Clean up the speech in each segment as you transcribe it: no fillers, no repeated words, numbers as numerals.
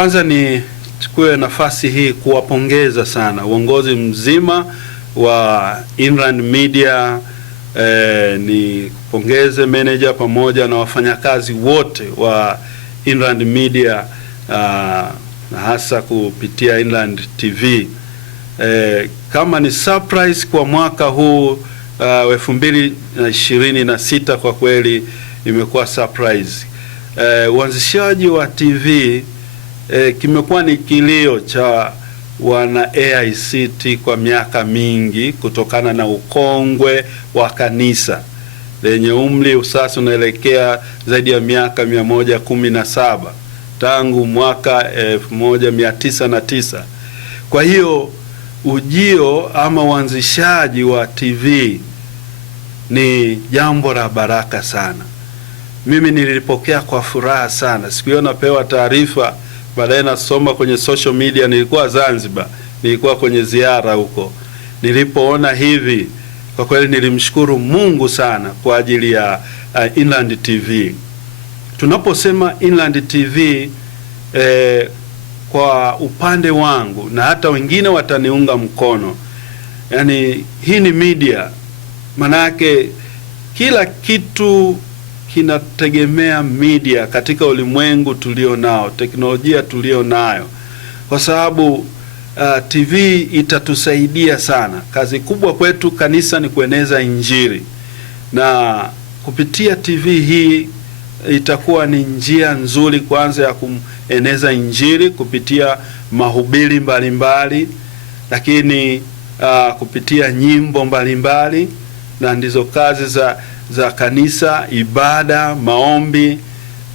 Kwanza ni chukue nafasi hii kuwapongeza sana uongozi mzima wa Inland Media. Ni pongeze manager pamoja na wafanyakazi wote wa Inland Media, na hasa kupitia Inland TV. Kama ni surprise kwa mwaka huu 2026, kwa kweli imekuwa surprise. Uanzishaji wa TV kimekuwa ni kilio cha wana AICT kwa miaka mingi kutokana na ukongwe wa kanisa lenye umri sasa unaelekea zaidi ya miaka 117 tangu mwaka 1909. Kwa hiyo ujio ama uanzishaji wa TV ni jambo la baraka sana. Mimi nilipokea kwa furaha sana. Siku hiyo napewa taarifa, baadaye nasoma kwenye social media. Nilikuwa Zanzibar, nilikuwa kwenye ziara huko. Nilipoona hivi, kwa kweli nilimshukuru Mungu sana kwa ajili ya Inland TV. Tunaposema Inland TV, kwa upande wangu na hata wengine wataniunga mkono, yani hii ni media, manake kila kitu kinategemea media katika ulimwengu tulio nao, teknolojia tulio nayo, kwa sababu TV itatusaidia sana. Kazi kubwa kwetu kanisa ni kueneza Injili, na kupitia TV hii itakuwa ni njia nzuri kwanza ya kueneza Injili kupitia mahubiri mbalimbali, lakini kupitia nyimbo mbalimbali, na ndizo kazi za kanisa, ibada, maombi.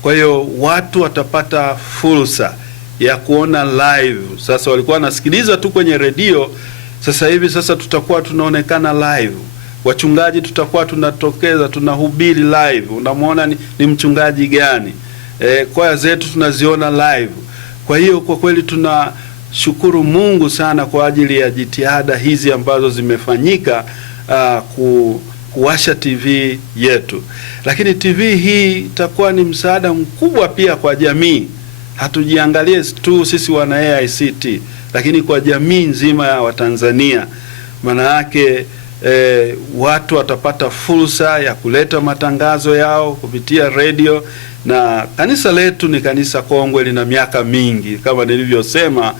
Kwa hiyo watu watapata fursa ya kuona live. Sasa walikuwa nasikiliza tu kwenye redio, sasa hivi sasa tutakuwa tunaonekana live. Wachungaji tutakuwa tunatokeza, tunahubiri live. Unamwona ni mchungaji gani? Kwaya zetu tunaziona live. Kwa hiyo kwa kweli tunashukuru Mungu sana kwa ajili ya jitihada hizi ambazo zimefanyika kuwasha TV yetu. Lakini TV hii itakuwa ni msaada mkubwa pia kwa jamii. Hatujiangalie tu sisi wana AICT, lakini kwa jamii nzima ya Watanzania. Maana yake watu watapata fursa ya kuleta matangazo yao kupitia radio, na kanisa letu ni kanisa kongwe, lina miaka mingi. Kama nilivyosema,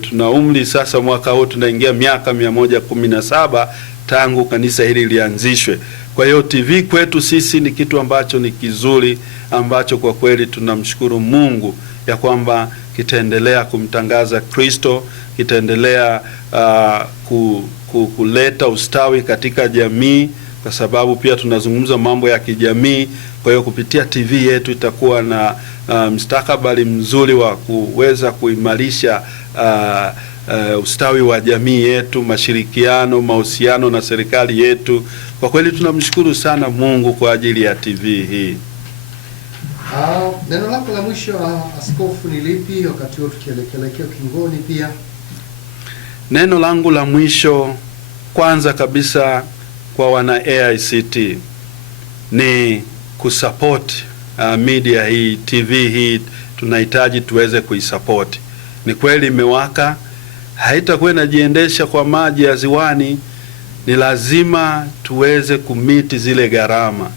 tuna umri sasa, mwaka huu tunaingia miaka 117 tangu kanisa hili lianzishwe. Kwa hiyo TV kwetu sisi ni kitu ambacho ni kizuri, ambacho kwa kweli tunamshukuru Mungu ya kwamba kitaendelea kumtangaza Kristo, kitaendelea kuleta ustawi katika jamii, kwa sababu pia tunazungumza mambo ya kijamii. Kwa hiyo kupitia TV yetu itakuwa na mustakabali mzuri wa kuweza kuimarisha ustawi wa jamii yetu, mashirikiano, mahusiano na serikali yetu. Kwa kweli tunamshukuru sana Mungu kwa ajili ya TV hii. Neno lako la mwisho askofu ni lipi, wakati wote tukielekea kingoni? Pia neno langu la mwisho kwanza kabisa kwa wana AICT ni kusupport media hii, TV hii. Tunahitaji tuweze kuisupport. Ni kweli imewaka, haitakuwa inajiendesha kwa maji ya ziwani. Ni lazima tuweze kumiti zile gharama.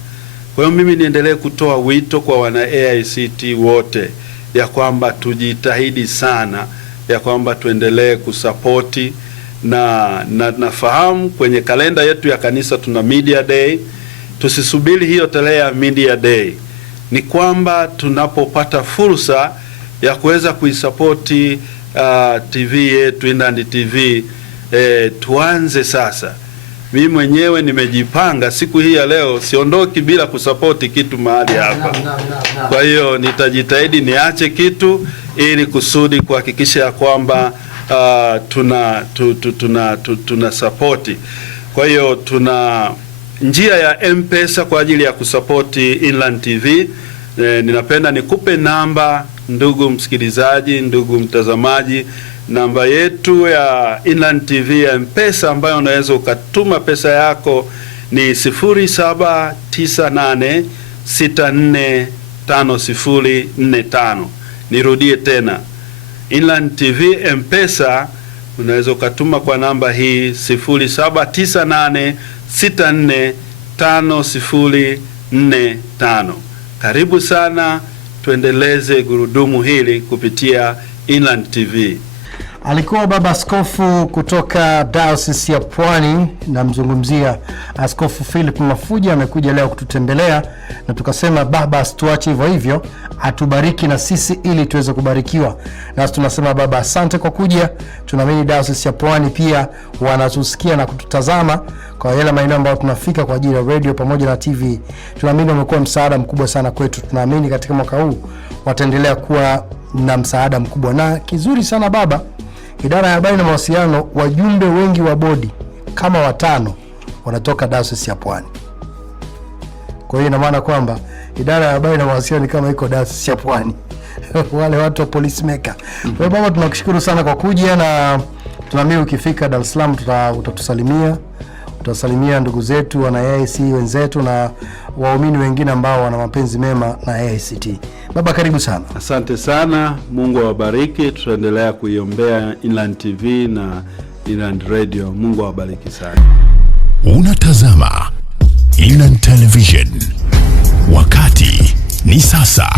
Kwa hiyo mimi niendelee kutoa wito kwa wana AICT wote ya kwamba tujitahidi sana, ya kwamba tuendelee kusapoti, na nafahamu kwenye kalenda yetu ya kanisa tuna Media Day. Tusisubiri hiyo tarehe ya Media Day. Ni kwamba tunapopata fursa ya kuweza kuisapoti TV yetu, Inland TV, tuanze sasa. Mimi mwenyewe nimejipanga siku hii ya leo, siondoki bila kusapoti kitu mahali hapa. Kwa hiyo nitajitahidi niache kitu ili kusudi kuhakikisha ya kwamba tuna sapoti. Kwa hiyo tuna njia ya M-Pesa kwa ajili ya kusapoti Inland TV. Ninapenda nikupe namba, ndugu msikilizaji, ndugu mtazamaji. Namba yetu ya Inland TV ya M-Pesa ambayo unaweza ukatuma pesa yako ni 0798645045. Nirudie tena Inland TV M-Pesa unaweza ukatuma kwa namba hii 0798645045. Karibu sana, tuendeleze gurudumu hili kupitia Inland TV. Alikuwa baba askofu kutoka Diocese ya Pwani, na mzungumzia Askofu Philip Mafuja. Amekuja leo kututembelea na tukasema baba asituache hivyo hivyo, atubariki na sisi ili tuweze kubarikiwa. Na tunasema baba asante kwa kuja. Tunaamini Diocese ya Pwani pia wanatusikia na kututazama kwa yale maeneo ambayo tunafika kwa ajili ya radio pamoja na TV. Tunaamini wamekuwa msaada mkubwa sana kwetu. Tunaamini katika mwaka huu wataendelea kuwa na msaada mkubwa. Na kizuri sana baba, idara ya habari na mawasiliano, wajumbe wengi wa bodi kama 5 wanatoka Diocese ya Pwani. Kwa hiyo ina maana kwamba idara ya habari na mawasiliano ni kama iko Diocese ya Pwani. Wale watu wa police maker. Kwa hiyo baba, tunakushukuru sana kwa kuja, na tunaamini ukifika Dar es Salaam utatusalimia. Utasalimia ndugu zetu wana AIC wenzetu na waumini wengine ambao wana mapenzi mema na AICT. Baba, karibu sana. Asante sana, Mungu awabariki. Tutaendelea kuiombea Inland TV na Inland Radio. Mungu awabariki sana. Unatazama Inland Television. Wakati ni sasa.